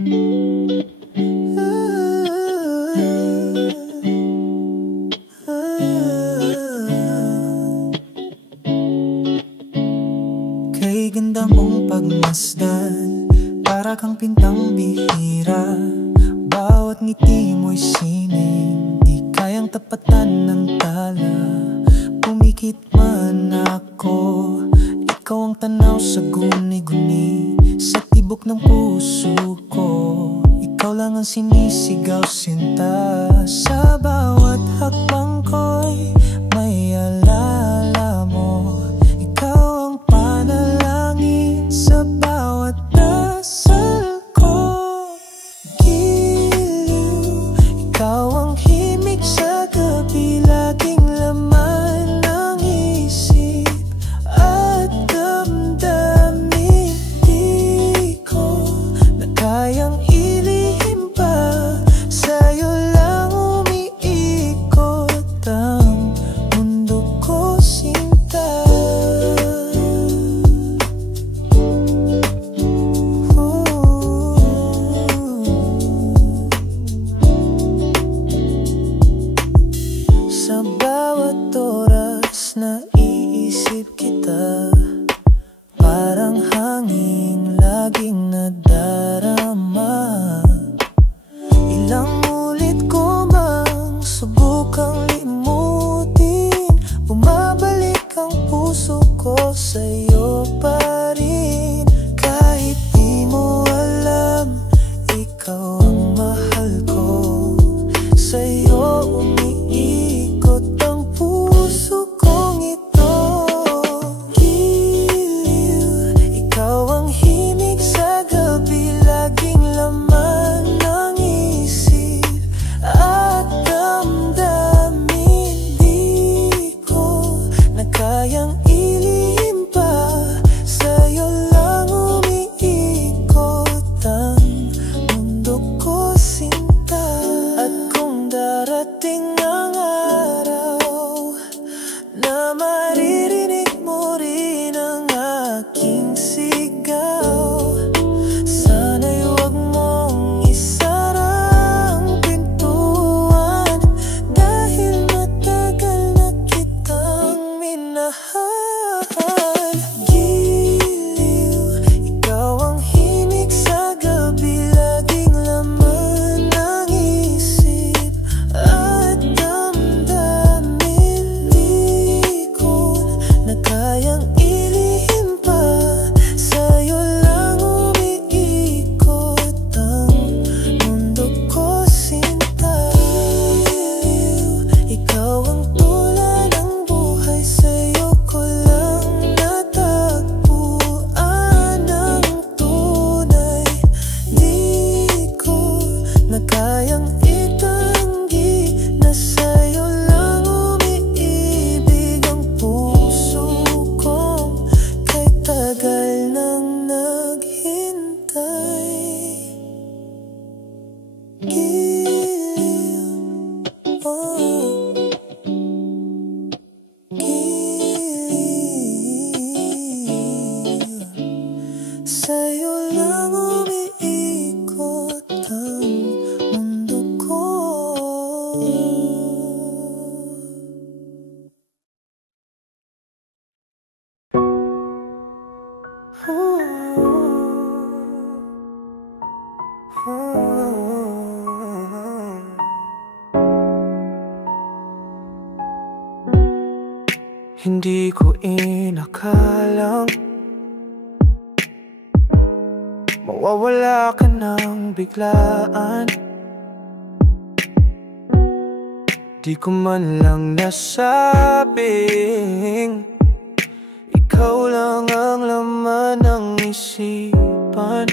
Kay ganda mong pagmasdan, para kang pintang bihira. Bawat ngiti mo'y sining, di kayang tapatan ng tala. Pumikit man ako, ikaw ang tanaw sa guni-guni, sa tibok ng puso ko. Ikaw lang ang sinisigaw, sinta. Sa bawat hakbang ko'y may alala mo. Ikaw ang panalangin sa bawat dasal ko. Giliw, ikaw ang himig sa gabi, laging laman ng isip at damdamin. Di ko na kayang ilihim pa, sa'yo lang umiikot ang mundo ko, sinta. Sa bawat oras na iisip kita, parang hangin laging nadarama. Ilang ulit ko mang subukang limutin, bumabalik ang puso ko sa'yo pa rin. Kahit di mo alam, ikaw ang mahal ko. Sa'yo umiikot ang puso kong ito. Giliw, ikaw ang himig sa gabi, laging laman ng isip at damdamin. Di ko na kayang ilihim pa, sa'yo lang umiikot ang mundo ko, sinta. At kung darating ang araw na maririnig mo rin ang aking sigaw, sana'y huwag mong isara ang pintuan, dahil matagal na kitang minahal. Giliw, ikaw ang himig sa gabi, laging laman ng isip at damdamin. Di ko na kayang ilihim pa, sa'yo lang umiikot ang mundo ko, sinta. Ikaw ang tula ng buhay, sa'yo ko lang natagpuan ang tunay. Di ko na kayang itanggi na sa'yo lang umiibig ang puso ko, kay tagal nang naghintay. Giliw, oh, giliw, sa'yo lang umiikot ang mundo ko. Hindi ko inakalang mawawala ka ng biglaan. Di ko man lang nasabing ikaw lang ang laman ng isipan.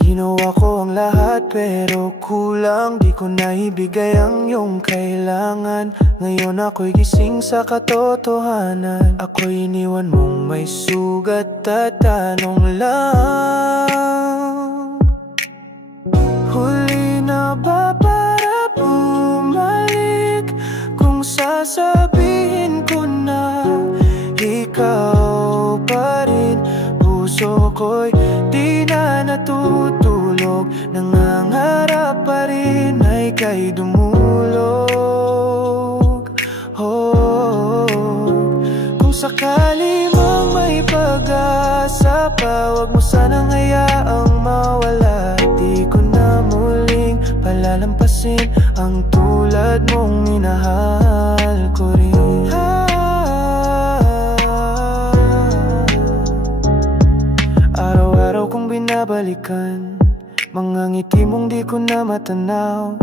Ginawa ko ang lahat pero kulang, di ko naibigay ang iyong kailangan. Ngayon ako'y gising sa katotohanan, ako'y iniwan mong may sugat at tanong lang, huli na ba para bumalik? Kung sasabihin ko na ikaw pa rin, puso ko'y di na natutulog. nangangarap pa rin na ika'y dumulog. Kung sakali mang may pag-asa pa, wag mo sanang hayaang mawala. Di ko na muling palalampasin ang tulad mong minahal ko rin. Araw-araw kong binabalikan mga ngiti mong di ko na matanaw.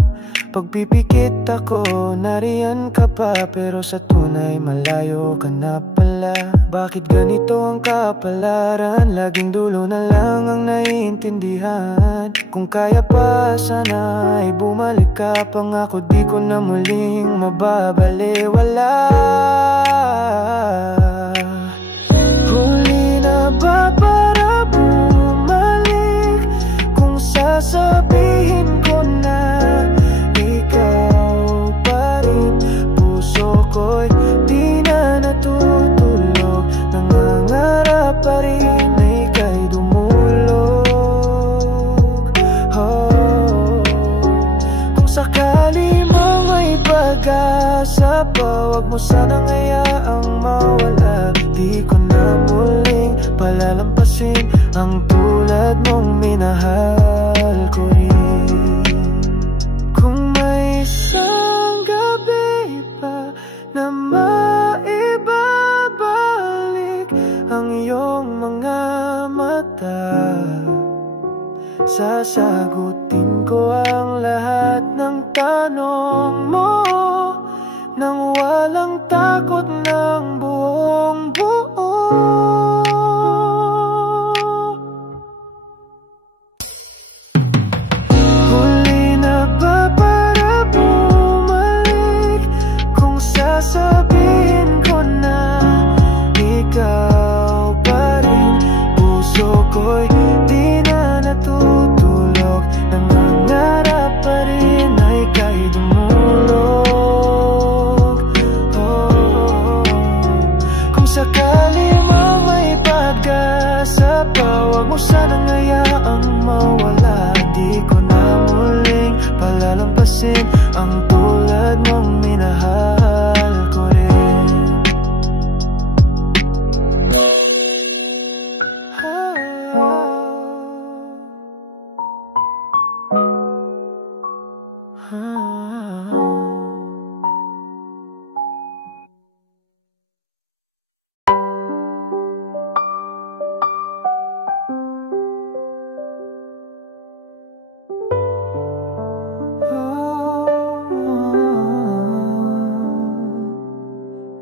Pagpipikit ako, nariyan ka pa, pero sa tunay malayo ka na pala. Bakit ganito ang kapalaran? Laging dulo na lang ang naiintindihan. Kung kaya pa sana ay bumalik ka. Pangako di ko na muling mababaliwala. Huli na ba para bumalik? Kung sasabihin ko na ikaw pa rin, puso ko'y di na natutulog. Nangangarap pa rin na ika'y dumulog. Kung sakali mang may pag-asa pa, wag mo sanang hayaang mawala. Di ko na muling palalampasin ang tulad mong minahal ko rin. Isang gabi pa na maibabalik ang iyong mga mata, sasagutin ko ang lahat ng tanong mo nang walang takot ng buong buo. Sasabihin ko na ikaw pa rin, puso ko'y di na natutulog. Nangangarap pa rin na ika'y dumulog. Kung sakali mang may pag-asa pa, wag mo sanang hayaang mawala. Di ko na muling palalampasin ang tulad mong minahal.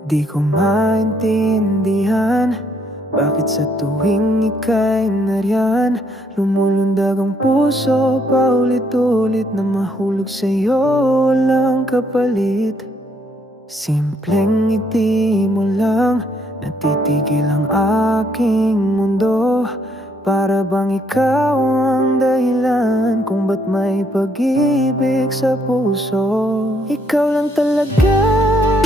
Di ko maintindihan bakit sa tuwing ika'y nariyan, lumulundag ang puso paulit-ulit na mahulog sa'yo, walang kapalit. Simpleng ngiti mo lang, natitigil ang aking mundo. Para bang ikaw ang dahilan kung ba't may pag-ibig sa puso. Ikaw lang talaga,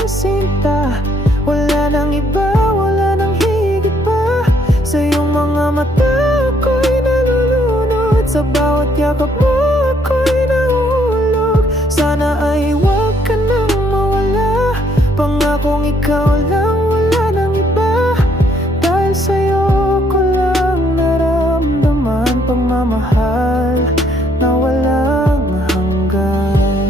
sinta, wala nang iba, wala nang higit pa. Sa iyong mga mata ako'y nalulunod, sa bawat yakap mo ako'y nahulog. Sana ay huwag ka nang mawala, pangakong ikaw lang, wala nang iba. Dahil sa'yo ko lang naramdaman pagmamahal na walang hanggan.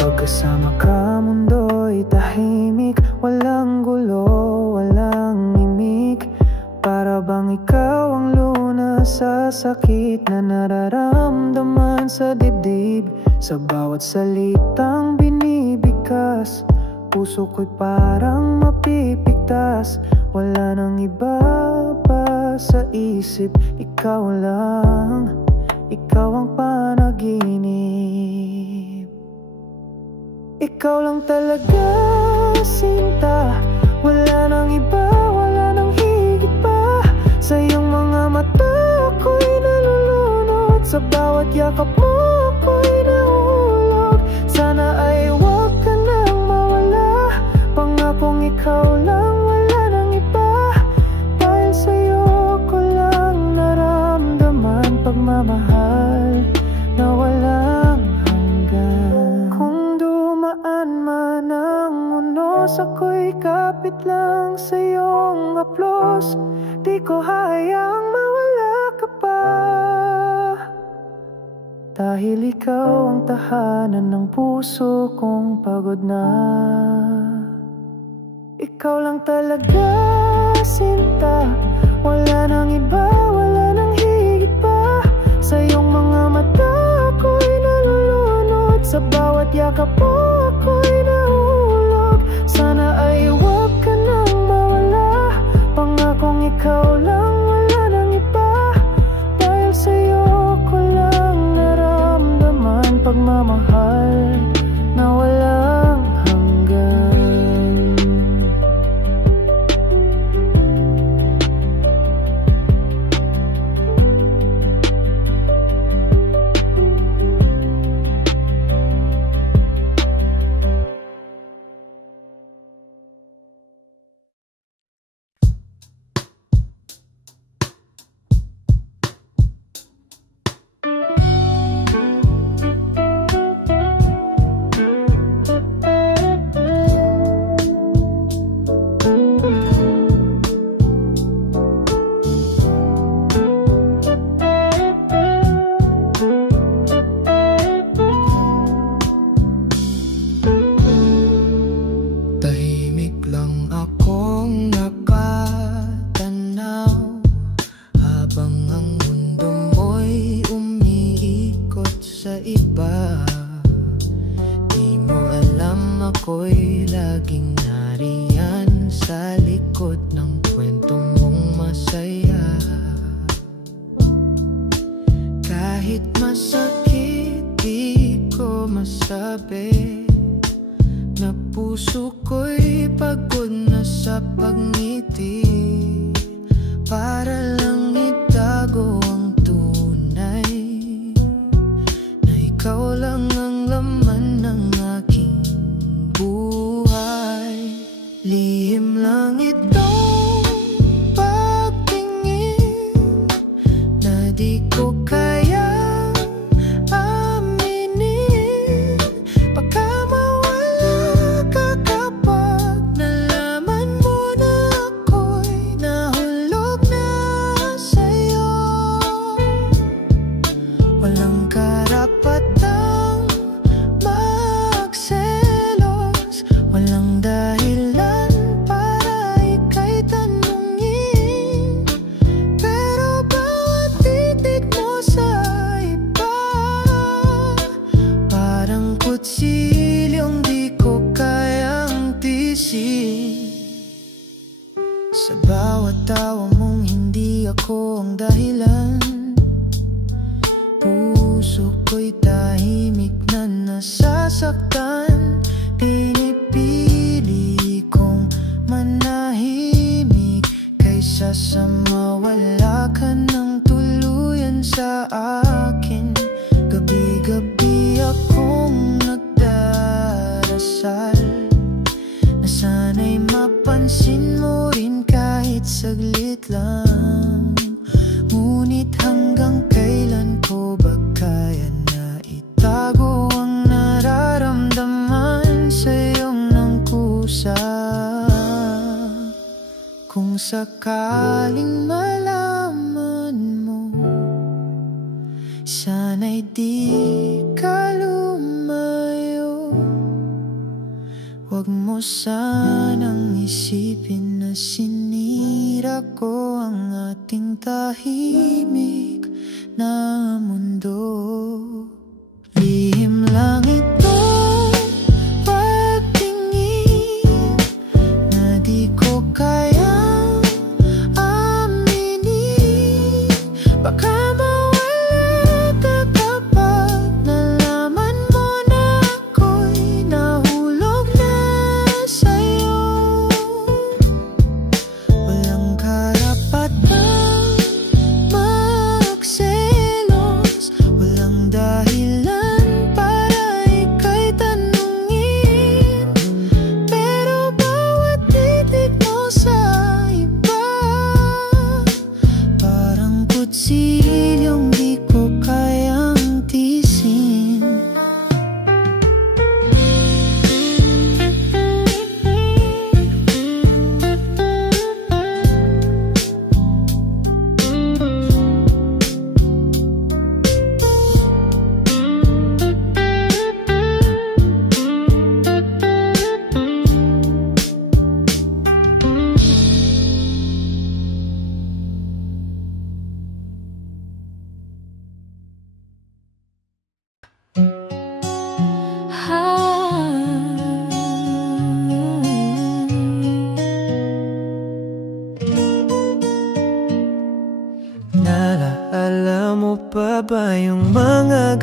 Pagkasama ka, mundo'y tahimik, walang gulo, walang imik. Para bang ikaw ang lunas sa sakit na nararamdaman sa dibdib. Sa bawat salitang binibigkas, puso ko'y parang mapipigtas. Wala nang iba pa sa isip, ikaw lang, ikaw ang panaginip. Ikaw lang talaga, sinta, wala nang iba, wala nang higit pa. Sa iyong mga mata ako'y nalulunod, sa bawat yakap mo ako'y nahulog. Sana ay huwag ka nang mawala, pangakong ikaw lang, wala nang iba. Dahil sa selos, ako'y kapit lang sa iyong haplos. Di ko hayaang mawala ka pa, dahil ikaw ang tahanan ng puso kong pagod na. Ikaw lang talaga, sinta. Wala nang iba, wala nang higit pa. Sa iyong mga mata ako'y nalulunod, sa bawat yakap mo ako'y nahulog. Sana ay huwag ka nang mawala, pangakong ikaw lang, wala nang iba. Dahil sa'yo ko lang naramdaman pagmamahal na walang hanggan. Ako'y laging nariyan sa likod ng kwento mong masaya. Kahit masakit, di ko masabi na puso ko'y pagod na sa pagngiti, para lang itago ang tunay na ikaw lang ang laman ng aking buhay. Lihim lang itong pagtingin na di ko kayang aminin. Baka mawala ka kapag nalaman mo na ako'y nahulog na sa'yo. Walang karapatang magselos, walang dahilan para ika'y tanungin. Pero bawat titig mo sa iba, parang kutsilyong di ko kayang tisin. Sa bawat tawa mong hindi ako ang dahilan, puso ko'y tahimik na nasasaktan. Pinipili kong manahimik kaysa sa mawala ka ng tuluyan sa akin. Gabi-gabi akong nagdarasal na sana'y mapansin mo rin kahit saglit lang. Ngunit hanggang kailan ko ba kaya na itago ang nararamdaman sa iyong nangkusa? Kung sakaling malaman mo, sana'y di ka lumayo. Huwag mo sanang isipin na sinira ko ang ating tahimik na mundo. Lihim lang itong pagtingin na di ko kayang aminin. Baka mawala ka kapag nalaman mo na ako'y nahulog na sa'yo. Walang karapatang magselos, walang dahil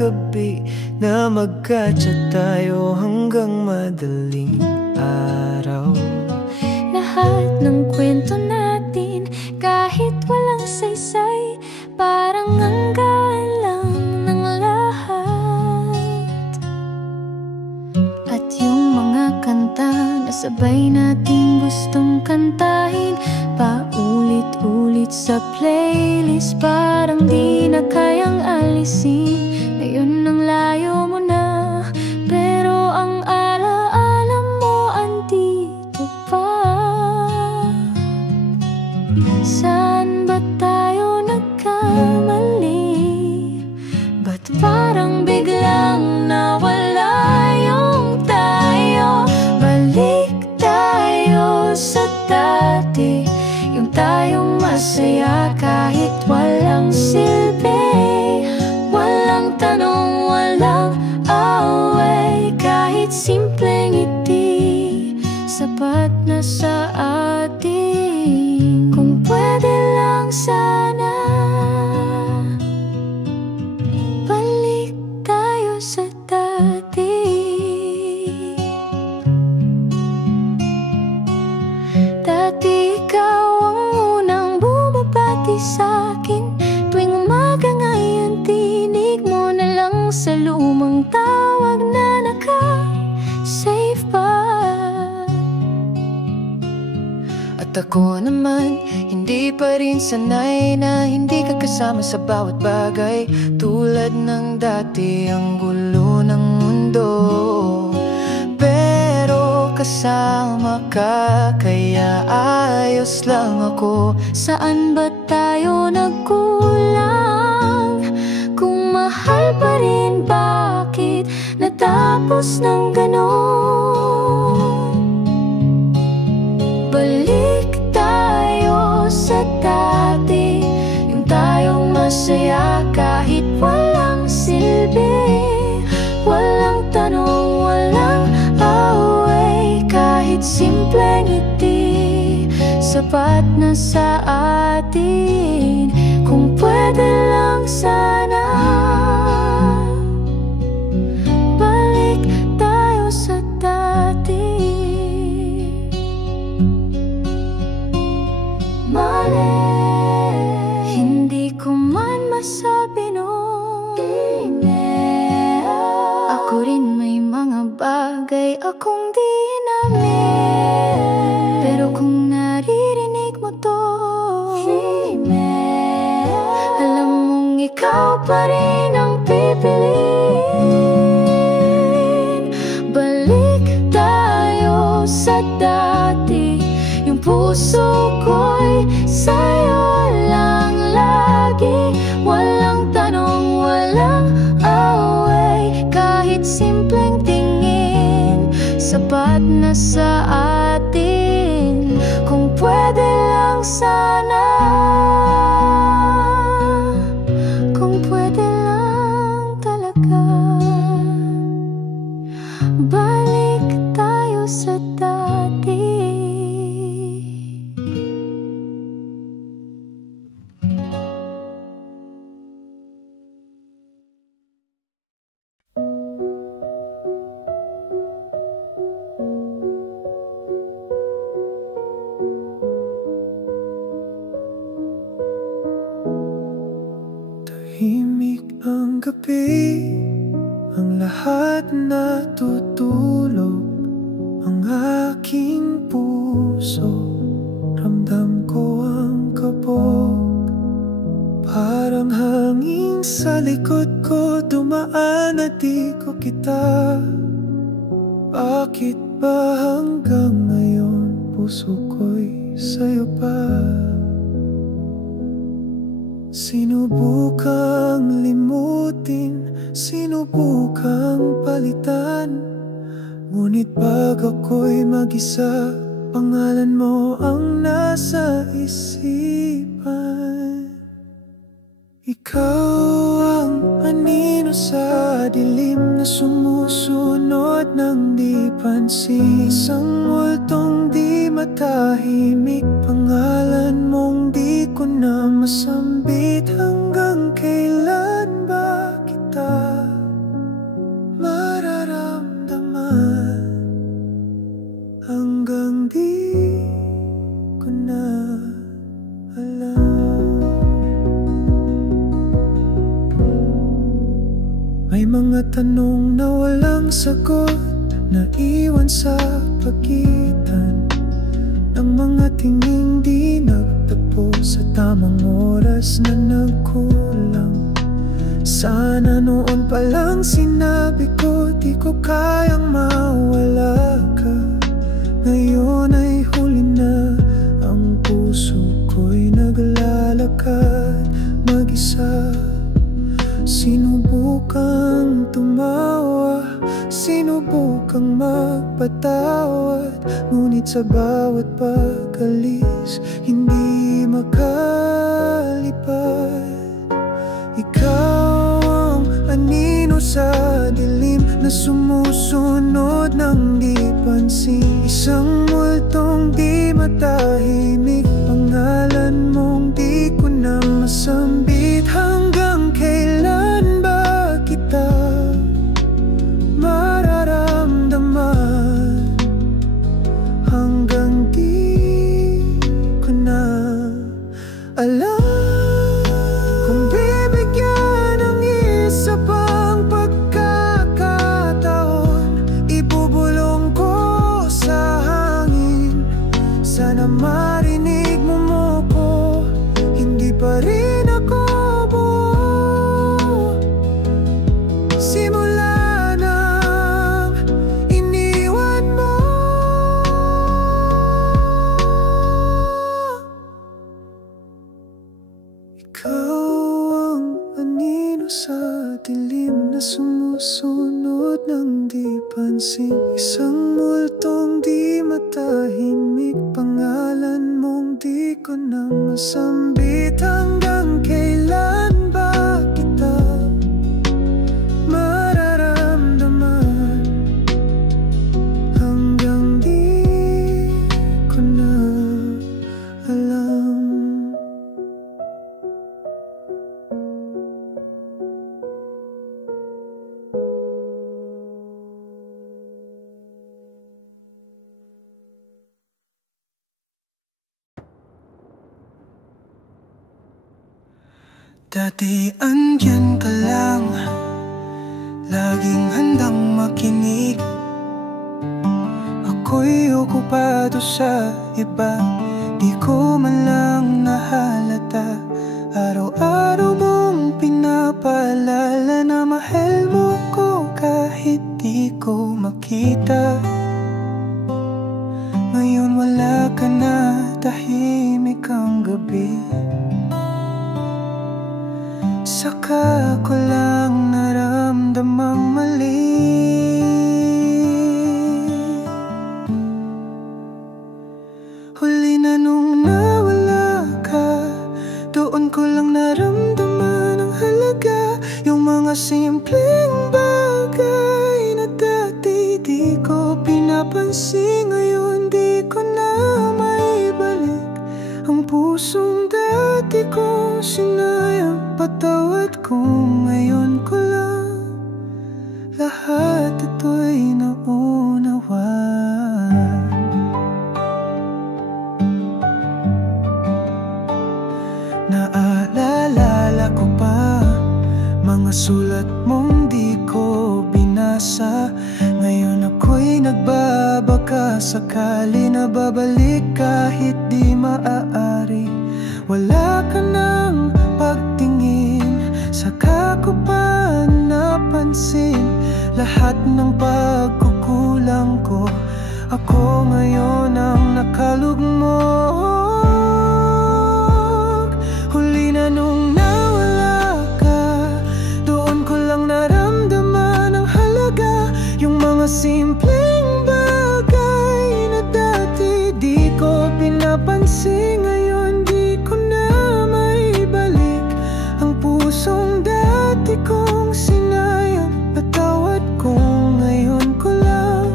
gabi na magka-chat tayo hanggang madaling araw. Lahat ng kwento natin, kahit walang saysay, parang ang galang ng lahat. At yung mga kanta na sabay nating gustong kantahin, paulit-ulit sa playlist, parang di na kayang alisin. Ngayon ang layo mo na, pero ang alaala mo andito pa. Saan ba tayo nagkamali? Ba't parang biglang nawala yung tayo? Balik tayo sa dati, yung tayong masaya kahit walang silbi, walang tanong, walang away, kahit simpleng ngiti sapat na sa atin. Kung pwede lang sana, balik tayo sa dati. Dati ikaw ang unang bumabati sa'kin, tuwing umaga ngayon tinig mo na lang sa lumang tawag na naka-save pa. At ako naman, hindi pa rin sanay na hindi ka kasama sa bawat bagay. Tulad ng dati, ang gulo ng mundo, pero kasama ka, kaya ayos lang ako. Saan ba tayo nagkulang? Kung mahal pa rin, bakit natapos ng ganon? Balik tayo sa dati, yung tayong masaya kahit walang silbi, walang tanong, walang away, kahit simpleng ngiti sapat na sa atin. Kung pwede lang sana, balik tayo sa dati. Mali, hindi ko man masabi noon. Ako rin may mga bagay akong di namin, pero kung naririnig mo to, alam mong ikaw pa rin ang pipiliin. Balik tayo sa dati, yung puso ko'y sa'yo lang lagi, walang tanong, walang away, kahit simpleng tingin sapat na sa atin. Kung pwede lang sana, kung pwede lang talaga, balik tayo sa dati. Tahimik ang gabi, ang lahat natutulog, ang aking puso, ramdam ko ang kabog. Parang hangin sa likod ko, dumaan at di ko kita. Bakit ba hanggang ngayon puso ko'y sa'yo pa? Sinubukang limutin, sinubukang palitan, ngunit pag ako'y mag-isa, pangalan mo ang nasa isipan. Ikaw ang anino sa dilim na sumusunod ng di pansin, isang multong di matahimik, pangalan mong di ko na masambit. Hanggang kailan ba kita tanong na walang sagot, naiwan sa pagitan ng mga tinging di nagtagpo sa tamang oras na nagkulang. Sana noon pa lang sinabi ko, di ko kayang mawala ka. Ngayon ay huli na, ang puso ko'y naglalakad mag-isa. Sinubukang tumawa, sinubukang magpatawad, ngunit sa bawat pag-alis, hindi makalipad. Ikaw ang anino sa dilim na sumusunod ng di pansin. Isang multong di matahimik, pangalan mong di ko na masambit. Hanggang kailan ba kita mararamdaman? Hanggang di ko na alam. Kung bibigyan ng isa pang pagkakataon, ibubulong ko sa hangin. Sana marinig mo ko, hindi pa rin ako buo. Simula nang iniwan mo. Ikaw ang anino sa dilim na sumusunod ng di pansin. Isang multong di matahimik, pangalan mong di ko na masambit. Hanggang kailan ba kita mararamdaman? Hanggang di ko na alam. Dati andyan ka lang, laging handang makinig. Ako'y okupado sa iba, di ko man lang nahalata. Araw-araw mong pinapaalala na mahal mo ko kahit di ko makita. Ngayon wala ka na, tahimik ang gabi. Saka ko lang naramdamang mali. Huli na nung nawala ka, doon ko lang naramdaman ang halaga. Yung mga simpleng bagay na dati di ko pinapansin, ngayon di ko na maibalik. Ang pusong dati kong sinayang, patawad ko ngayon ko lang. Lahat ito'y naunawaan. Naalala ko pa mga sulat mong di ko binasa. Ngayon ako'y nagbabaka, sakali na babalik kahit di maaari. Wala ka nang pagtingin, saka ko pa napansin lahat ng pagkukulang ko. Ako ngayon ang nakalugmok. Huli na nung nawala ka, doon ko lang naramdaman ang halaga. Yung mga simpleng bagay na dati di ko pinapansin, ngayon di ko na maibalik. Ang pusong dati kong sinayang, patawad ko ngayon ko lang.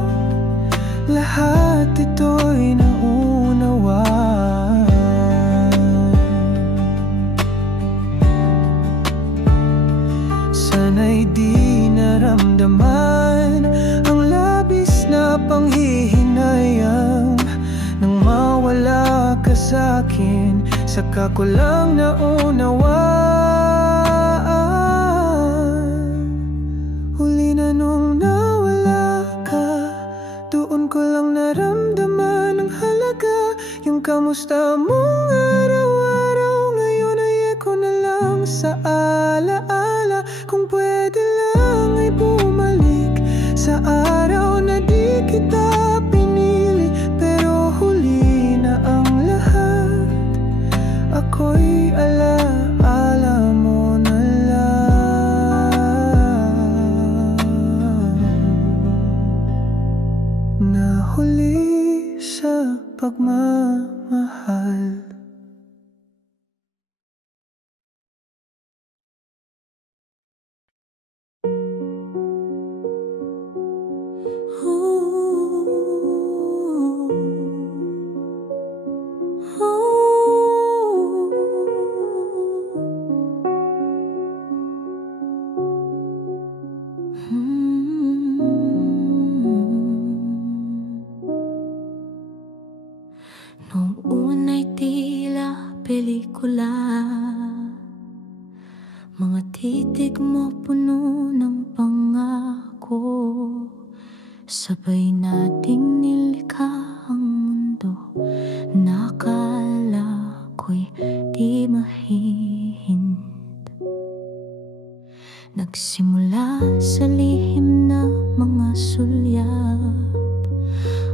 Lahat ito'y naunawaan. Sana'y di naramdaman ang labis na panghihinayang nang mawala ka sa'kin, saka ko lang naunawaan. Huli na kamusta mong araw-araw ngayon ay eko na lang sa alaala. Kung pwede lang ay bumalik sa araw na di kita pinili, pero huli na ang lahat. Ako'y alaala mo na lang, nahuli sa pagmamahal. Noong una'y tila pelikula, mga titig mo puno ng pangako. Sabay nating nilikha ang mundo, nakala ko'y di mahihint. Nagsimula sa lihim na mga sulyap,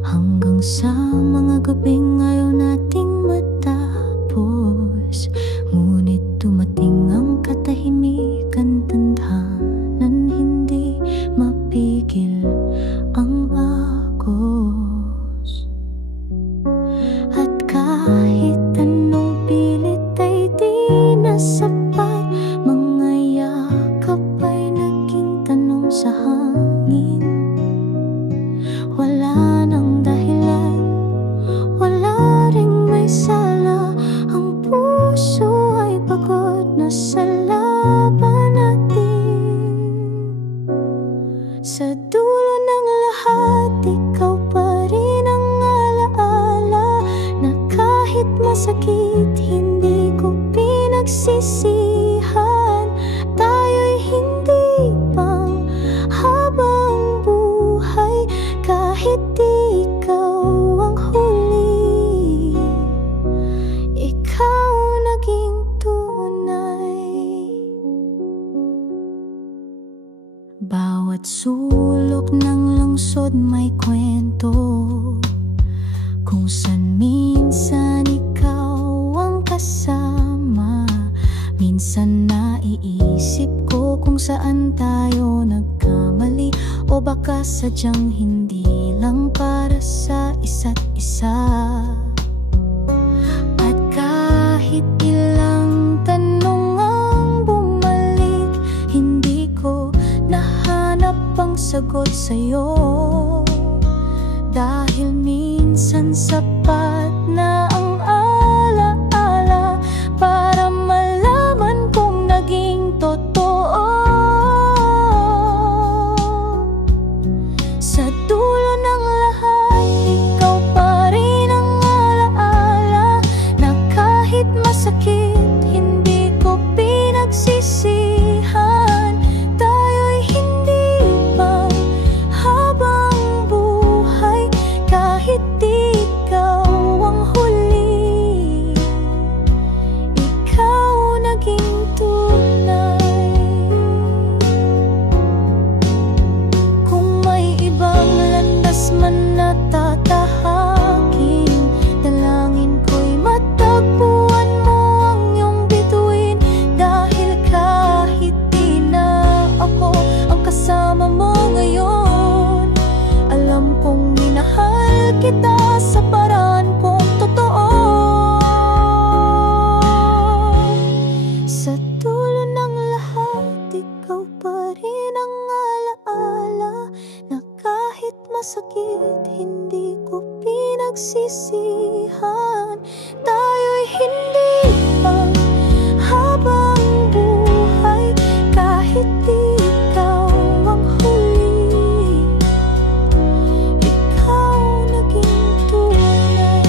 hanggang sa mga gabing ayaw nating matapos. Ngunit dumating ang katahimikan, tadhanan hindi mapigil ang agos. At kahit anong pilit ay di na sapat, mga yakap ay naging tanong sa hangin. Wala nang dahilan, wala ring may sala. Ang puso ay pagod na sa laban natin. Sa dulo ng lahat, ikaw pa rin ang alaala, na kahit masakit hindi ko pinagsisihan. Tayo'y hindi pang habang buhay, kahit ikaw ang huli, ikaw naging tunay. Bawat sulok ng lungsod may kwento, kung saan minsan ikaw ang kasama. Minsan naiisip ko kung saan tayo nagkamali, o baka sadyang hindi lang para sa isa't isa. At kahit ilang tanong ang bumalik, hindi ko nahanap ang sagot sa'yo. Dahil minsan sapat na ang alaala para malaman kung naging totoo. Sa dulo ng lahat, ikaw pa rin ang alaala, na kahit masakit hindi ko pinagsisihan. Tayo'y hindi pang habang buhay, kahit ikaw ang huli, ikaw naging tunay. Kung may ibang landas man na tatahakin, dalangin ko'y matagpuan mo ang iyong bituin. Dahil kahit di na ako ang kasama mo ngayon, alam kong minahal kita sa paraan kong totoo. Sa dulo ng lahat, ikaw pa rin ang alaala, na kahit masakit hindi ko pinagsisihan. Tayo'y hindi pang habang buhay, kahit ikaw ang huli, ikaw naging tunay.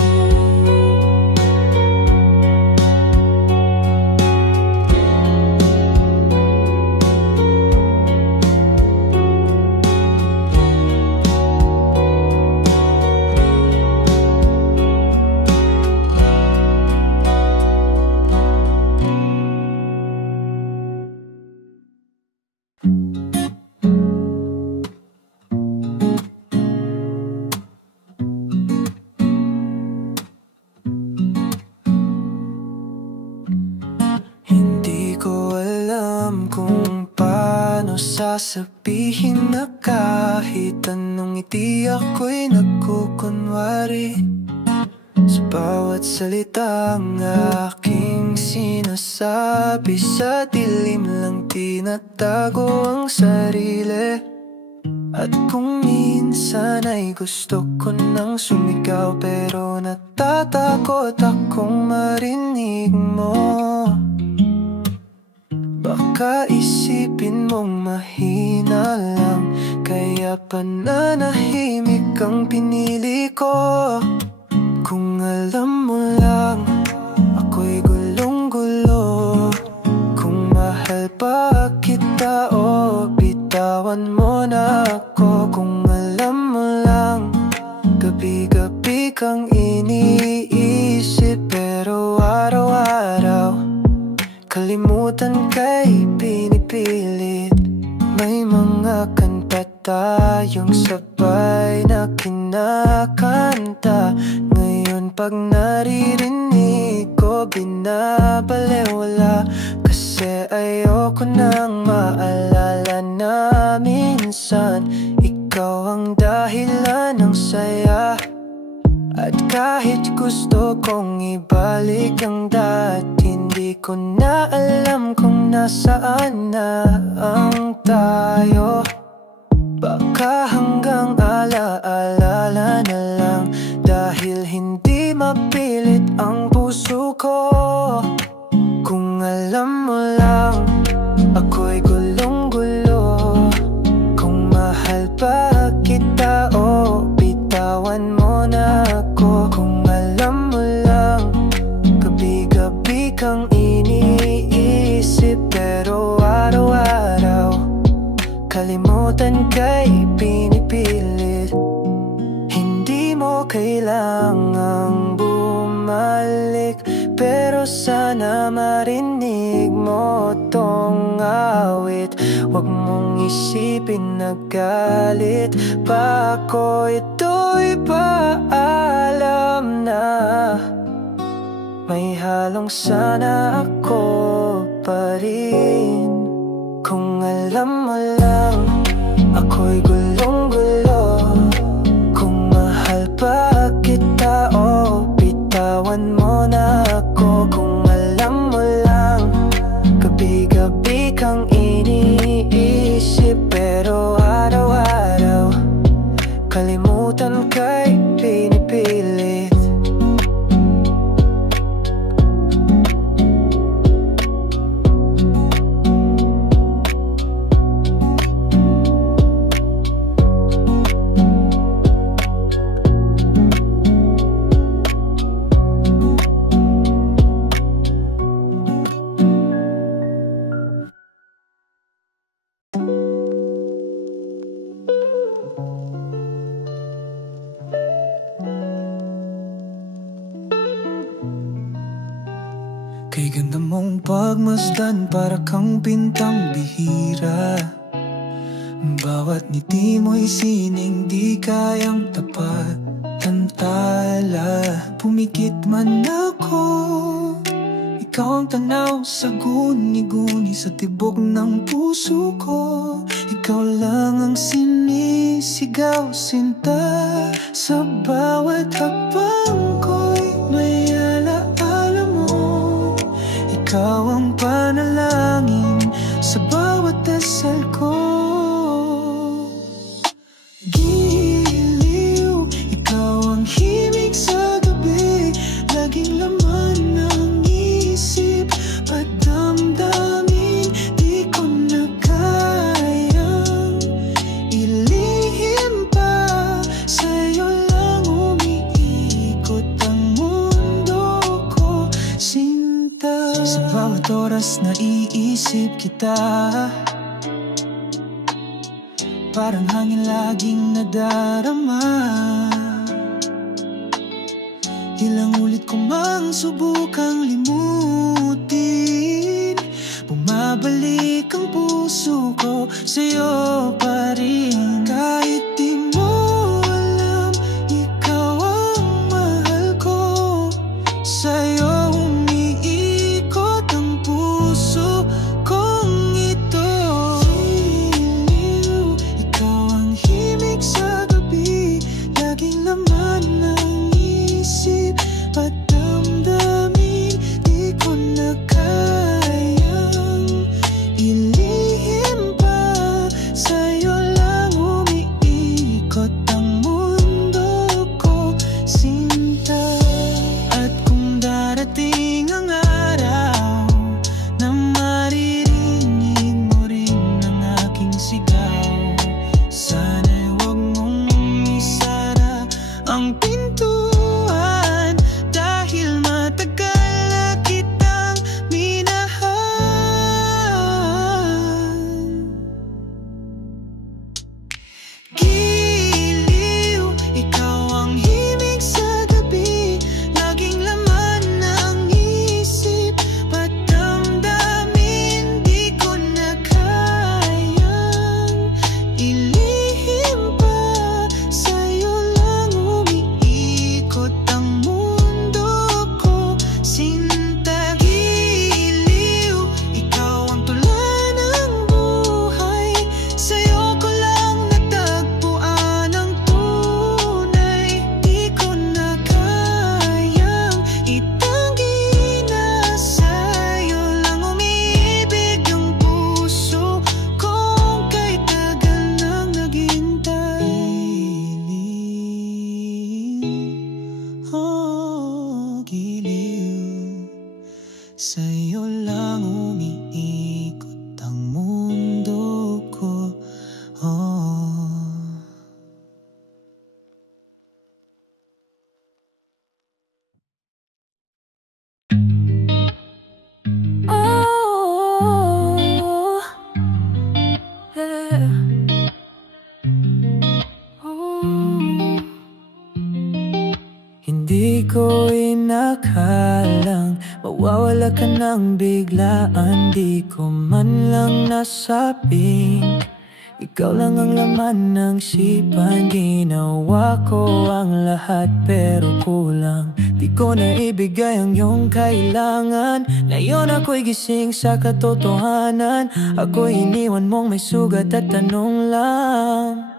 kung paano sasabihin na kahit anong ngiti ako'y nagkukunwari sa bawat salitang aking sinasabi. Sa dilim lang tinatago ang sarili. At kung minsan ay gusto ko nang sumigaw, pero natatakot akong marinig mo. Baka isipin mong mahina lang, kaya pananahimik ang pinili ko. Kung alam mo lang, ako'y gulong-gulo. Kung mahal pa kita o bitawan mo na ako. Kung alam mo lang, gabi-gabi kang iniisip, pero araw-araw kalimutan kay pinipilit. May mga kanta tayong sabay na kinakanta. Ngayon pag naririnig ko, binabalewala. Kasi ayoko nang maalala na minsan ikaw ang dahilan ng saya. At kahit gusto kong ibalik ang dati, hindi ko na alam kung nasaan na ang tayo. Baka hanggang alaala na lang, dahil hindi mapilit ang puso ko. Kung alam mo lang, ako'y gulong-gulo. Kung mahal pa kita o bitawan mo na ako. Kung alam mo lang, gabi-gabi kang iniisip, pero araw-araw kalimutan kay pinipilit. Hindi mo kailangang bumalik, pero sana marinig mo tong awit. Huwag mong isipin na galit pa ako, ito'y paalam na may halong sana ako pa rin. Kung alam mo lang, ako'y gulong-gulo. Kung mahal pa kita o bitawan mo na ako. Kung alam mo lang, gabi-gabi kang iniisip, pero araw-araw kalimutan kay pinipilit. Kay ganda mong pagmasdan, para kang bintang bihira. Bawat ngiti mo'y sining di kayang tapat. Tantala, pumikit man ako. Ikaw ang tanaw sa guni-guni sa tibok ng puso ko. Ikaw lang ang sinisigaw, sinta. Sa bawat hakbang ko'y may alaala mo. Ikaw ang panalangin sa bawat dasal ko. Giliw, ikaw ang himig sa gabi, laging laman ng isip at damdamin. Di ko na kayang ilihim pa, sa'yo lang umiikot ang mundo ko, sinta. Sa bawat oras naiisip kita, parang hangin laging nadarama. Ilang ulit ko mang subukang limutin, bumabalik ang puso ko sa'yo pa rin. Kahit di mo alam, ikaw ang mahal ko. Sa'yo umiikot ang puso kong ito. giliw. Sa'yo lang umiikot ang mundo ko. Hindi ko inakalang mawawala ka ng biglaan. Di ko man lang nasabing ikaw lang ang laman ng sipan. Ginawa ko ang lahat pero kulang. Di ko na ibigay ang iyong kailangan. Ngayon ako'y gising sa katotohanan. Ako'y iniwan mong may sugat at tanong lang,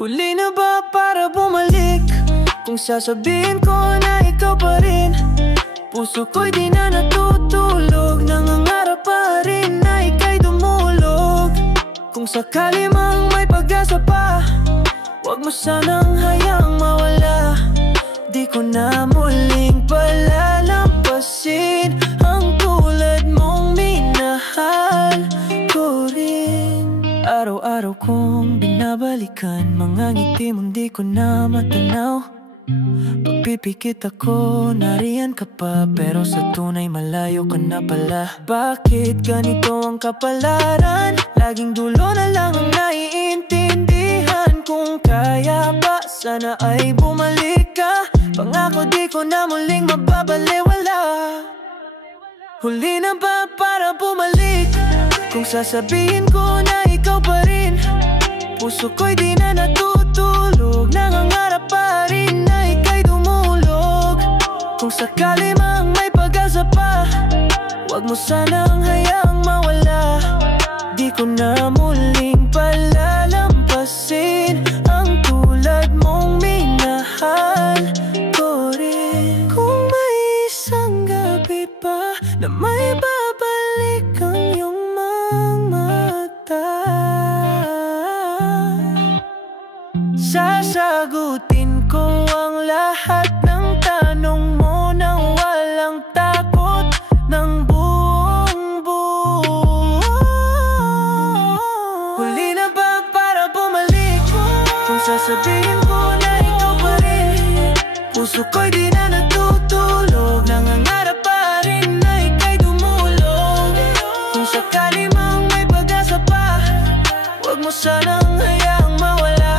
huli na ba para bumalik? Kung sasabihin ko na ikaw pa rin, puso ko'y di na natutulog. Nangangarap pa rin na ika'y dumulog. Kung sakali mang may pag-asa pa, huwag mo sanang hayaang mawala. Di ko na muling palalampasin ang tulad mong minahal ko rin. Araw-araw kong binabalikan mga ngiti mong di ko na matanaw. Pagpipikit ako, nariyan ka pa, pero sa tunay malayo ka na pala. Bakit ganito ang kapalaran? Laging dulo na lang ang naiintindihan. Kung kaya ba, sana ay bumalik ka. Pangako di ko na muling mababaliwala. Huli na ba para bumalik? Kung sasabihin ko na ikaw pa rin, puso ko'y di na natutulog. Nangangarap pa rin na ika'y dumulog. Kung sakali mang may pag-asa pa, huwag mo sanang hayaang mawala. Di ko na muling palalampasin ang tulad mong minahal ko rin. Kung may isang gabi pa na may babalik ang iyong mga mata, sasagutin ko ang lahat ng tanong mo nang walang takot ng buong buo. Huli na ba para bumalik? Kung sasabihin ko na ikaw pa rin, puso ko'y di na natutulog. Nangangarap pa rin na ika'y dumulog. Kung sakali mang may pag-asa pa, huwag mo sanang hayaang mawala.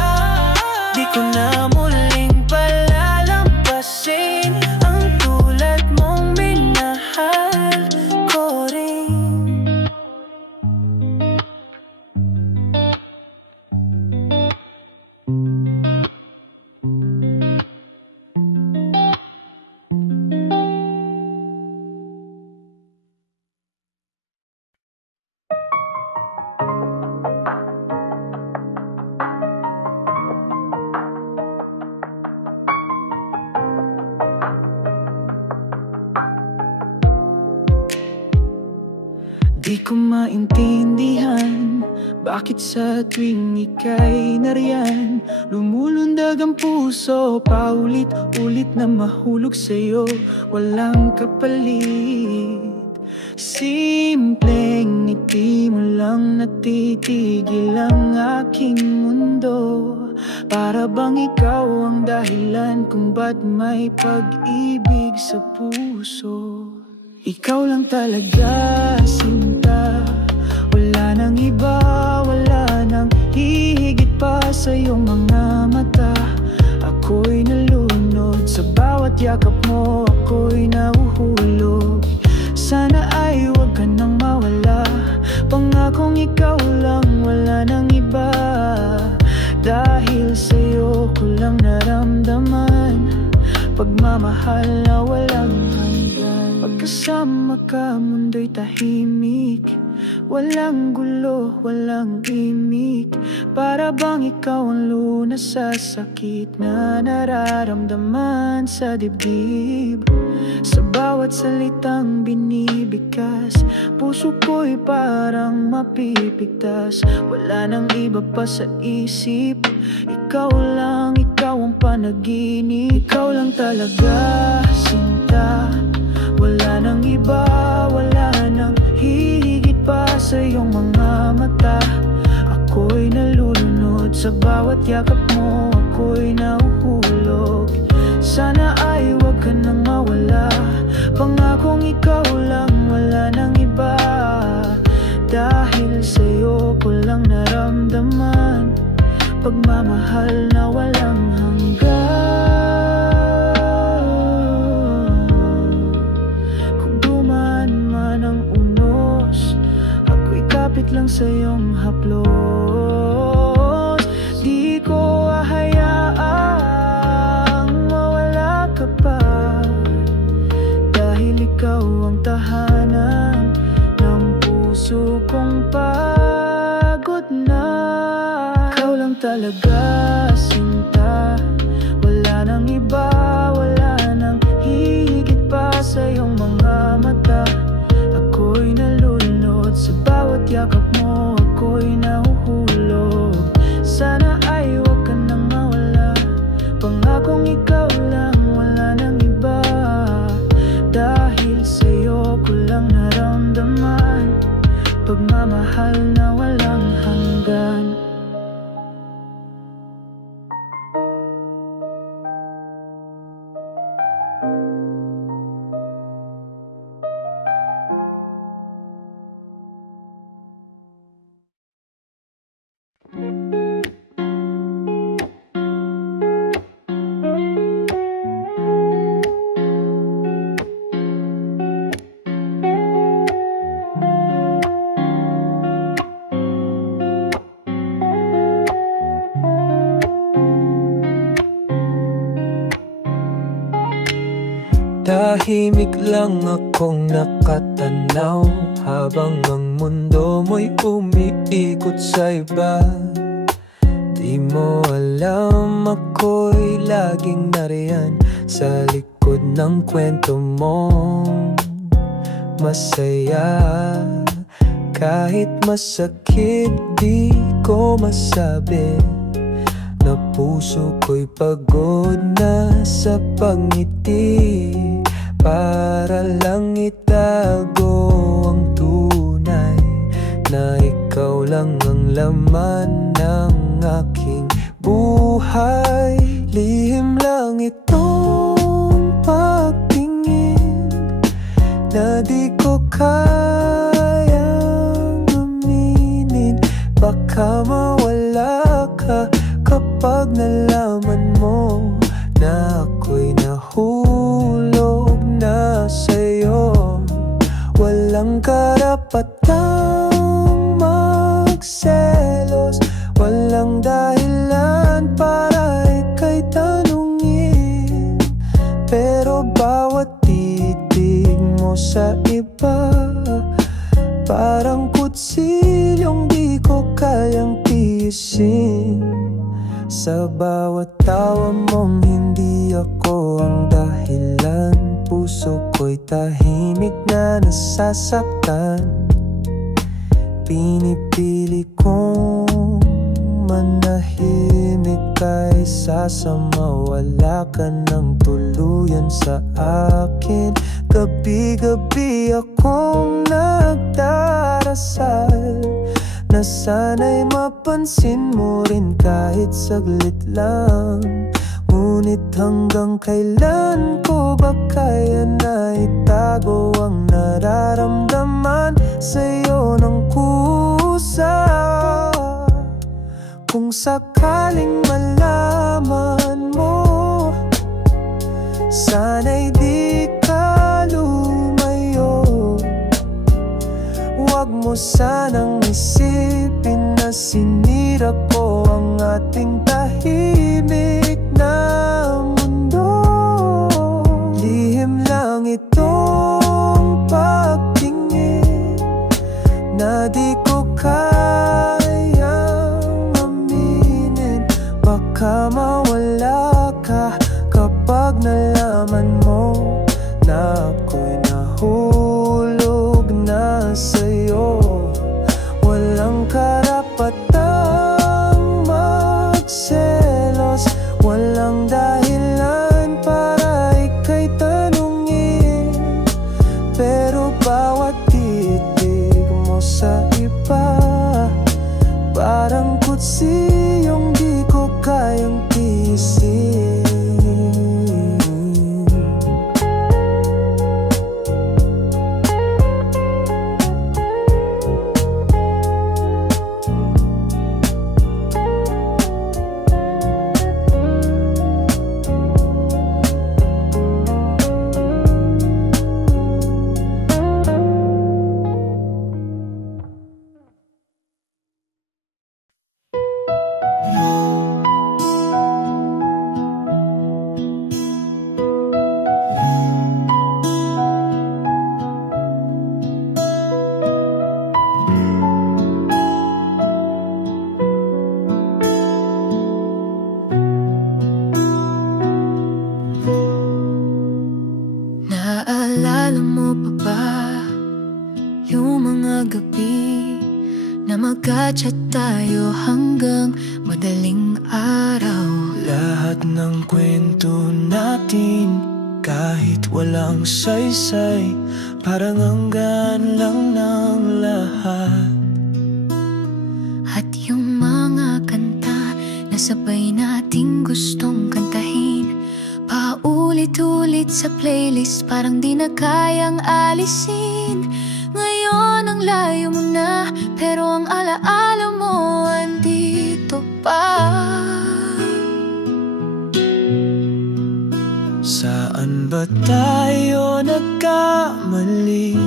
Di ko na muling palalampasin ang tulad mong minahal ko rin. Di ko maintindihan bakit sa tuwing ika'y nariyan, lumulundag ang puso, paulit-ulit na mahulog sa'yo, walang kapalit. Simpleng ngiti mo lang natitigil ang aking mundo. Para bang ikaw ang dahilan kung ba't may pag-ibig sa puso. Ikaw lang talaga, sinta. Wala nang iba, wala nang hihigit pa sa iyong mga mata. Ako'y nalunod sa bawat yakap mo, ako'y nahuhulog. Sana ay huwag ka nang mawala, pangakong ikaw lang, wala nang iba. Dahil sa'yo ko lang naramdaman pagmamahal na walang hanggan. Pagkasama ka, mundo'y tahimik, walang gulo, walang imik. Para bang ikaw ang lunas sa sakit na nararamdaman sa dibdib. Sa bawat salitang binibigkas, puso ko'y parang mapipigtas. Wala nang iba pa sa isip, ikaw lang, ikaw ang panaginip. Ikaw lang talaga, sinta. Sa bawat yakap mo ako'y nahuhulog. Sana ay wag ka nang mawala. Pangakong ikaw lang, wala nang iba. Dahil sa'yo ko lang naramdaman pagmamahal na walang hanggan. Kung dumaan man ang unos, ako'y kapit lang sa iyong haplos. Di ko hahayaang mawala ka pa, dahil ikaw ang tahanan ng puso kong pagod na. Ikaw lang talaga, sinta. Wala nang iba, wala nang hihigit pa sa iyong mga mata. Ako'y nalulunod sa bawat yakap mo, ako'y nahuhulog. Sana ay wag ka nang mawala. Pangakong ikaw lang, wala nang iba. Dahil sa'yo ko lang naramdaman pagmamahal na walang hanggan. Tahimik lang akong nakatanaw habang ang mundo mo'y umiikot sa iba. Di mo alam ako'y laging nariyan sa likod ng kwento mong masaya. Kahit masakit di ko masabi na puso ko'y pagod na sa pangiti, para lang itago ang tunay na ikaw lang ang laman ng aking buhay. Lihim lang itong pagtingin na di ko kayang aminin. Baka mawala ka kapag nalaman mo na ako'y nahulog na sa'yo. Walang karapatang magselos, walang dahilan para ika'y tanungin. Pero bawat titig mo sa iba, parang kutsilyong di ko kayang tiisin. Sa bawat tawa mong hindi ako ang dahilan, puso ko'y tahimik na nasasaktan. Pinipili kong manahimik kaysa sa mawala ka ng tuluyan sa akin. Gabi-gabi akong nagdarasal na sana'y mapansin mo rin kahit saglit lang. Ngunit hanggang kailan ko ba kaya na itago ang nararamdaman sa'yo ng kusa? Kung sakaling malaman mo, sana'y di ka lumayo. Huwag mo sanang isipin na sinira ko ang ating tahimik na mundo. Lihim lang itong pagtingin na di ko kayang aminin. Baka mawala ka kapag nalaman mo na ako'y nahulog na sa'yo. Walang karapatang magselos, walang dahilan para ika'y tanungin. Naaalala mo pa ba yung mga gabi na magka-chat tayo hanggang madaling araw? Lahat ng kwento natin, kahit walang saysay, parang hanggan lang ng lahat. At yung mga kanta na sabay nating gustong kantahin, paulit-ulit sa playlist, parang di na kayang alisin. Ngayon ang layo mo na, pero ang alaala mo andito pa. Saan ba tayo nagkamali?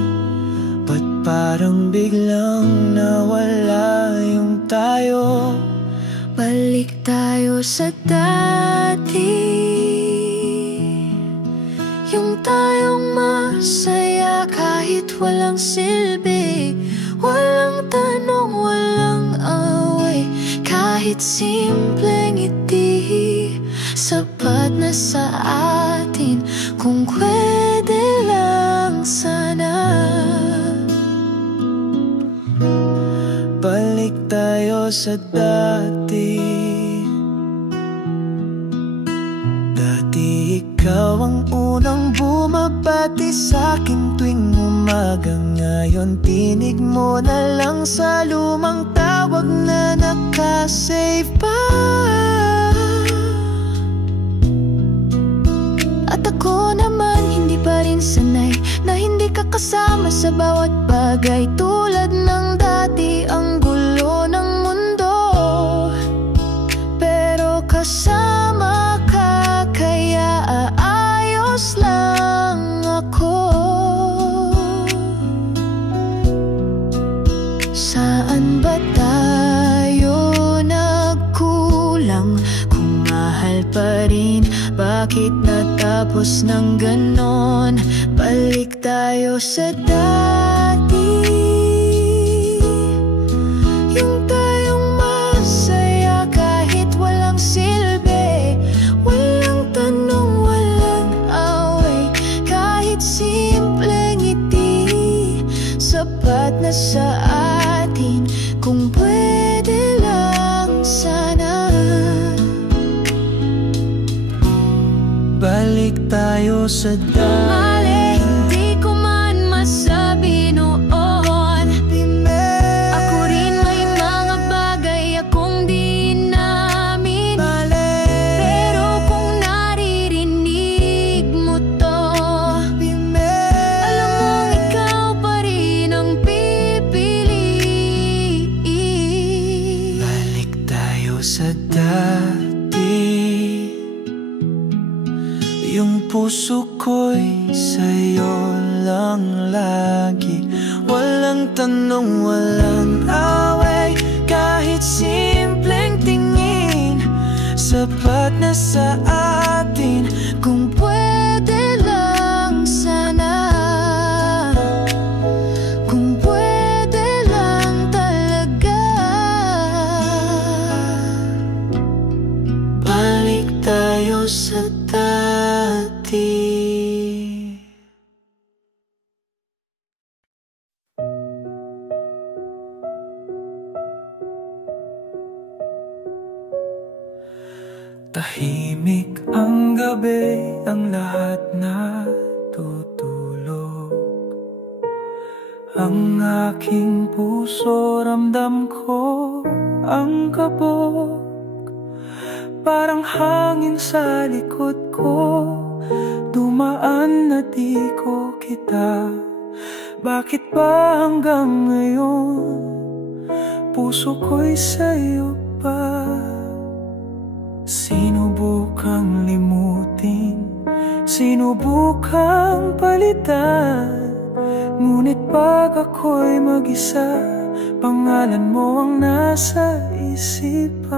Ba't parang biglang nawala yung tayo? Balik tayo sa dati, yung tayong masaya kahit walang silbi, walang tanong, walang away, kahit simpleng ngiti, sapat na sa atin. Kung pwede lang sana, balik tayo sa dati. Dati ikaw ang unang bumabati sa'kin tuwing umaga. Ngayon tinig mo na lang sa lumang tawag na nakasave pa. at ako naman hindi pa rin sanay na hindi ka kasama sa bawat bagay. Tulad ng dati ang gulo ng mundo, pero kasama ka kaya aayos lang ako. Saan ba tayo nagkulang? Kung mahal pa rin, bakit natapos ng ganon? Balik tayo sa dati, yung tayong masaya kahit walang silbi, walang tanong, walang away, kahit simpleng ngiti, sapat na sa atin. Kung pwede lang sana, balik tayo sa dati. mali, hindi ko man masabi noon. Ako rin may mga bagay akong di namin, pero kung naririnig mo to, alam mong ikaw pa rin ang pipiliin. Balik tayo sa dati, yung puso ko'y sa'yo lang lagi. Walang tanong, walang away, kahit simpleng tingin, sapat na sa atin. Kung pwede lang sana, kung pwede lang talaga, balik tayo sa dati. Tahimik ang gabi, ang lahat natutulog. Ang aking puso, ramdam ko ang kabog. Parang hangin sa likod ko, dumaan na di ko kita. Bakit ba hanggang ngayon puso ko'y sa'yo pa? Sinubukang limutin, sinubukang palitan, ngunit pag ako'y mag-isa, pangalan mo ang nasa isipan.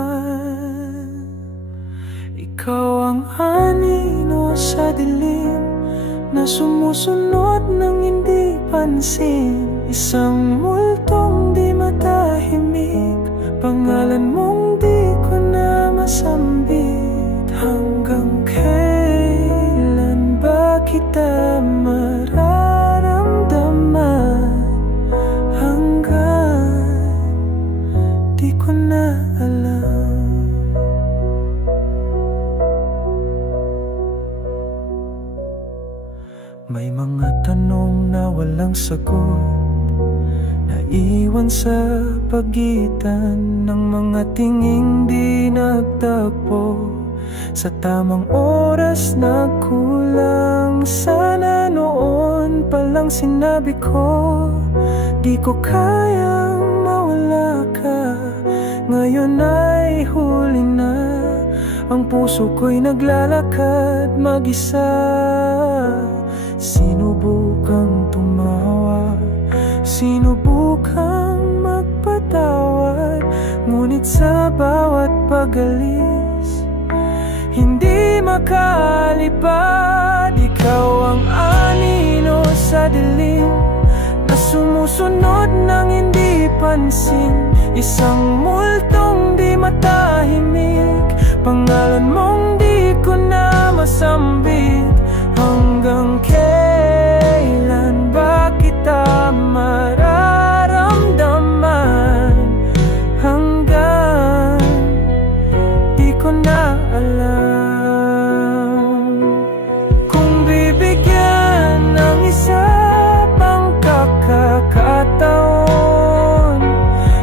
Ikaw ang anino sa dilim na sumusunod ng hindi pansin. Isang multong di matahimik, pangalan mong di ko na masambit. Hanggang kailan ba kita kita mararamdaman hanggang di ko na alam. May mga tanong na walang sagot, naiwan sa pagitan ng mga tinging di nagtagpo. Sa tamang oras nagkulang, sana noon palang sinabi ko, di ko kayang mawala ka. Ngayon ay huli na, ang puso ko'y naglalakad mag-isa. Sinubukang tumawa, sinubukang magpatawad, ngunit sa bawat pag-alis hindi makalipad. Ikaw ang anino sa dilim na sumusunod ng hindi pansin, isang multong di matahimik, pangalan mong di ko na masambit. Hanggang kailan ba kita mararamdaman? Hanggang di ko na alam. Kung bibigyan ng isa pang kakataon,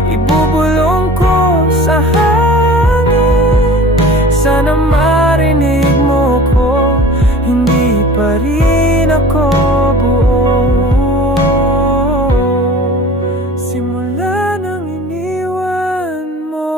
ibubulong ko sa hangin. Sana marinig mo ko, hindi pa rin ako buo. Simula nang iniwan mo,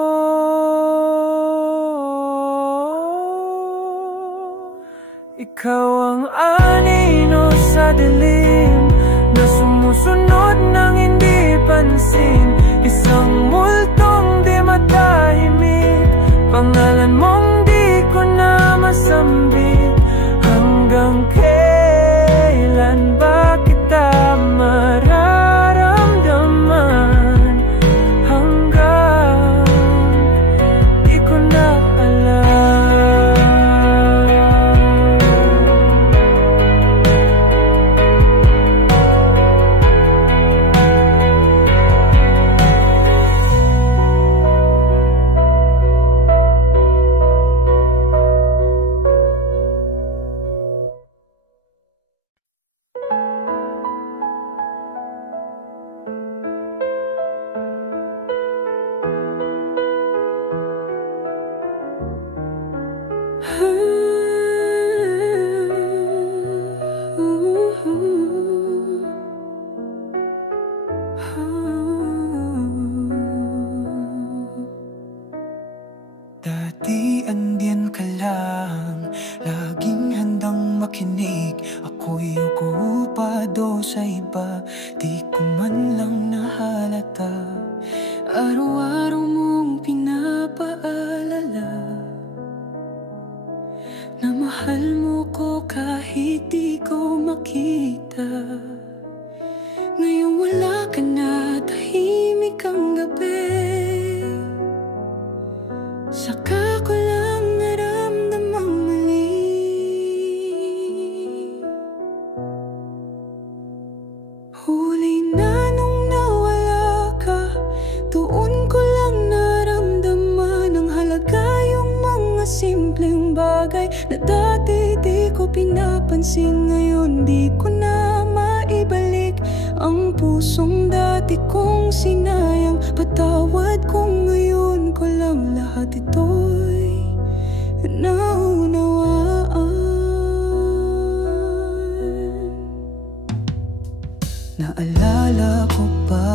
ikaw ang anino sa dilim na sumusunod ng hindi pansin, isang multong di matahimik, pangalan mong di ko na masambit. Hanggang kailan ba kita mararamdaman? Hanggang di ko na alam. Dati andyan ka lang, laging handang makinig. Ako'y okupado sa iba, di ko man lang nahalata. Araw-araw mong pinapaalala na mahal mo ko kahit di ko makita. Ngayon wala ka na, tahimik ang gabi. Saka ko lang naramdamang mali. Huli na nung nawala ka, doon ko lang naramdaman ang halaga yung mga simpleng bagay na dati di ko pinapansin. Ngayon di ko na maibalik ang pusong dati kong sinayang. Patawad kung ngayon ko lang lahat ito'y naunawaan. Naalala ko pa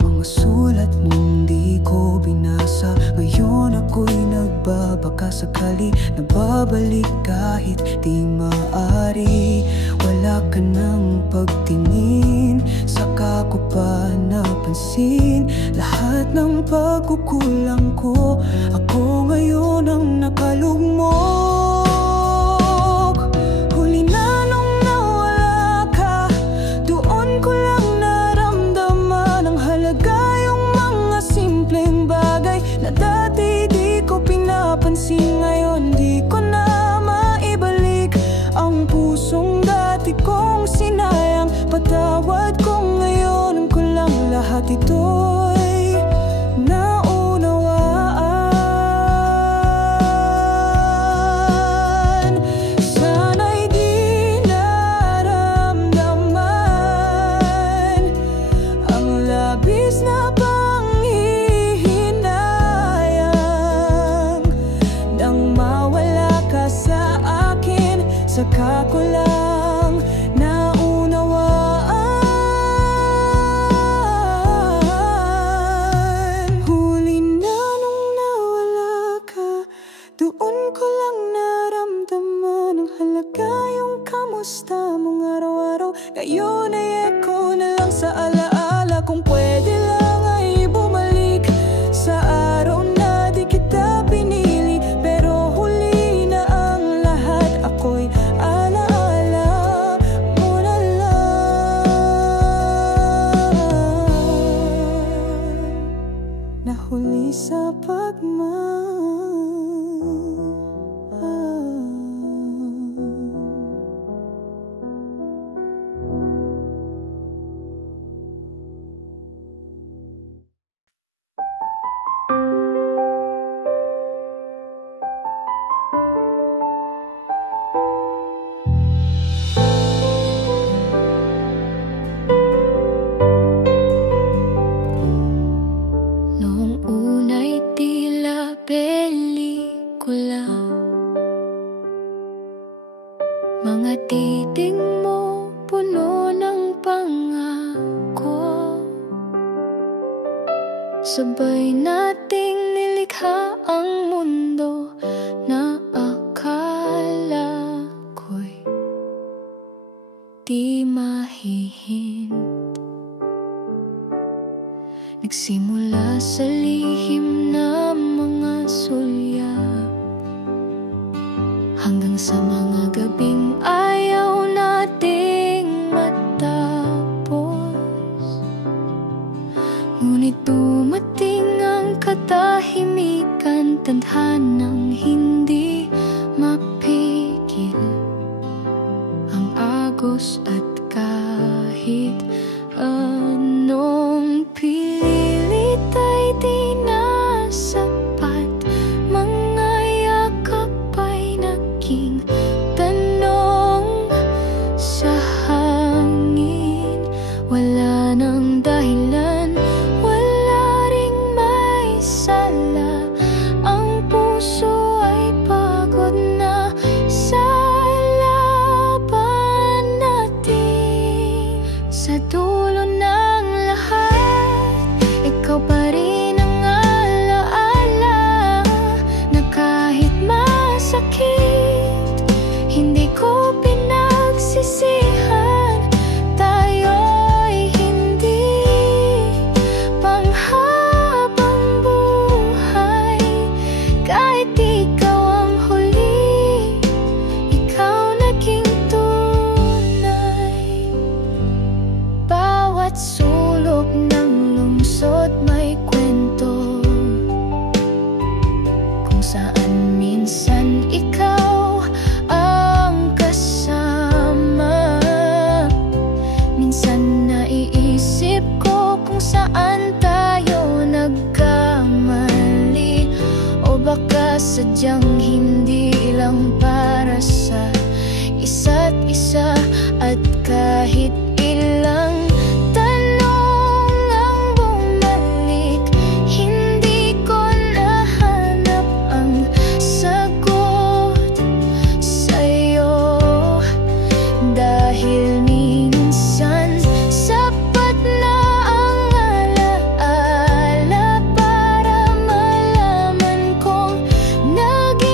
mga sulat mong di ko binasa. Ngayon ako'y nagbabaka sakali na babalik kahit di maaari. Wala ka ng pagtingin, saka ko pa napansin lahat ng pagkukulang ko. Ako ngayon ang nakalugmok. Huli na nung nawala ka, doon ko lang naramdaman ang halaga yung mga simpleng bagay na dati di ko pinapansin. Ngayon di ko na maibalik ang pusong Ngayon ay eko na lang sa alaala. Kung pwede lang ay bumalik sa araw na di kita pinili. Pero huli na ang lahat, ako'y alaala mo na lang. Nahuli sa pagmamahal. Noong una'y tila pelikula, mga titig mo puno ng pangako. Sabay nating nilikha ang mundo na akala ko'y di mahihint. Nagsimula sa lihim na mga sulyap, hanggang sa mga gabing ayaw nating matapos. Ngunit dumating ang katahimikan, tadhanang hindi mapigil ang agos at kahit anong pilit ay di na sapat. Mga yakap ay naging tanong sa hangin. Wala nang dahilan, wala ring may sala. Ang puso ay pagod na sa laban natin. Sa dulo ng lahat, ikaw pa rin ang alaala, na kahit masakit, hindi ko pinagsisihan. Tayo'y hindi panghabang buhay. Kahit ikaw ang huli, ikaw naging tunay. Bawat sulok ng lungsod may kwento, kung saan minsan ikaw ang kasama. Minsan naiisip ko kung saan tayo nagkamali, o baka sadyang hindi lang para sa isa't isa. At kahit ilang tanong ang bumalik, hindi ko nahanap ang sagot sa'yo. Dahil minsan sapat na ang alaala para malaman kong naging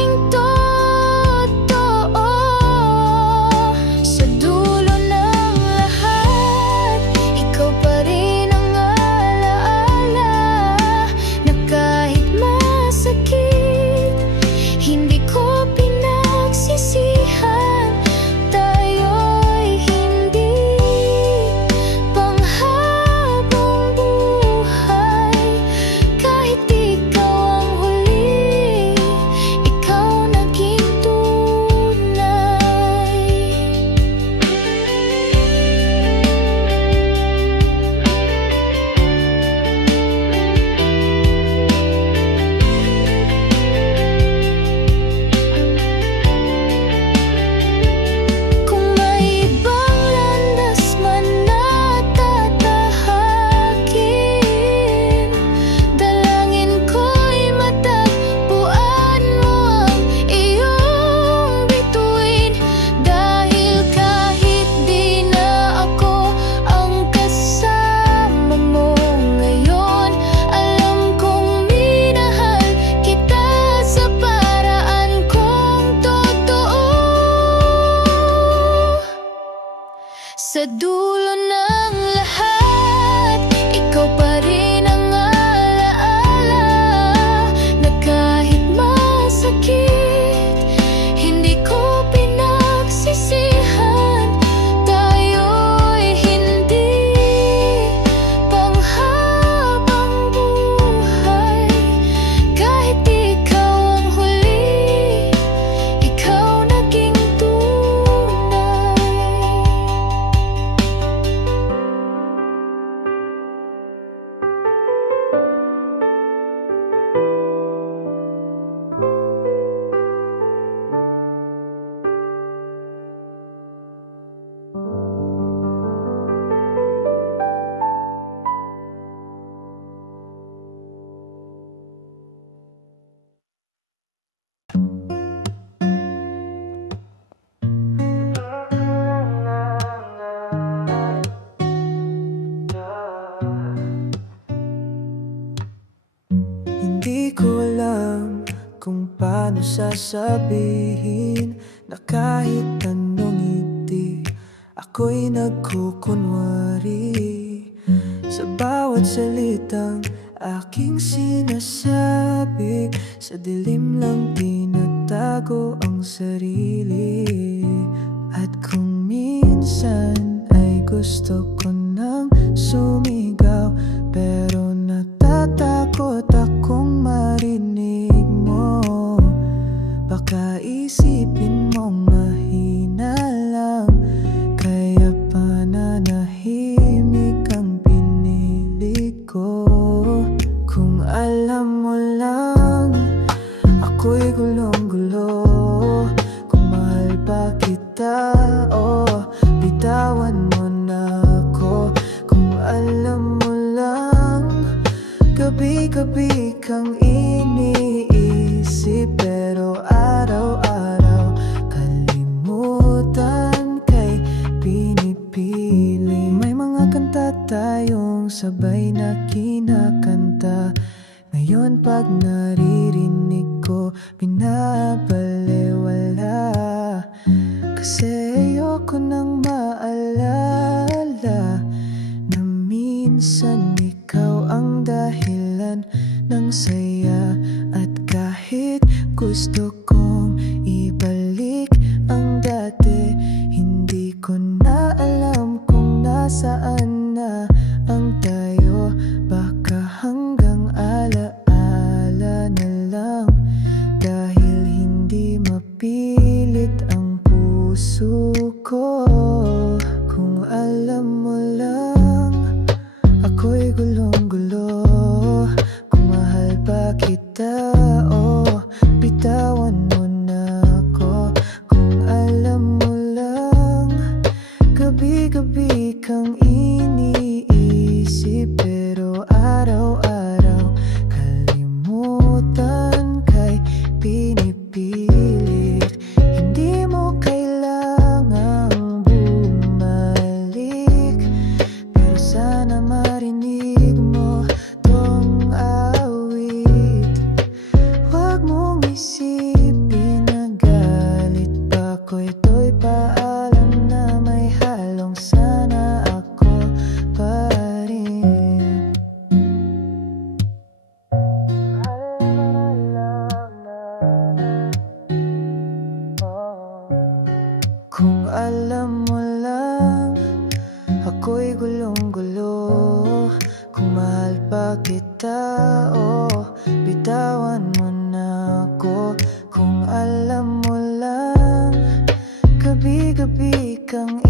Sa dulo ng lahat, ikaw pa rin ang alaala, na kahit masakit, hindi ko pinagsisihan. Tayo'y hindi panghabang buhay, kahit ikaw ang huli, ikaw naging tunay. Hindi ko alam kung paano sasabihin na kahit anong ngiti ako'y nagkukunwari sa bawat salitang aking sinasabi. Sa dilim lang tinatago ang sarili. At kung minsan ay gusto ko nang sumigaw, pero natatakot akong marinig mo. Baka isipin mong mahina lang, kaya pananahimik ang pinili ko. Kung alam mo lang, ako'y gulong-gulo. Kung mahal pa kita, oh, bitawan mo na ako. Kung alam mo lang, gabi-gabi kang iniisip, pero araw-araw kalimutan kay pinipili. May mga kanta tayong sabay na kinakanta, ngayon pag naririnig ko, binabalewala. Kasi ayoko nang maalala na minsan ikaw ang dahilan ng saya. At kahit gusto kong ibalik ang dati, hindi ko na alam kung nasaan na ang tayo. Baka hanggang alaala na lang, dahil hindi mapilit ang puso ko. Kung alam mo lang, ako'y gulong-gulo. Kung mahal pa kita, oh, bitawan mo na ako. Kung alam mo lang, gabi-gabi kang iniisip, pero araw-araw kalimutan kay pinipilit. Hindi mo kailangang bumalik, pero sana marinig mo tong awit. Huwag mong isipin na galit pa ko, ito'y paalam na may halong sana ako pa rin. Kung alam mo lang, ako'y gulong-gulo. Kung mahal pa kita, oh, bitawan mo na ako. Kung alam mo lang, gabi-gabi kang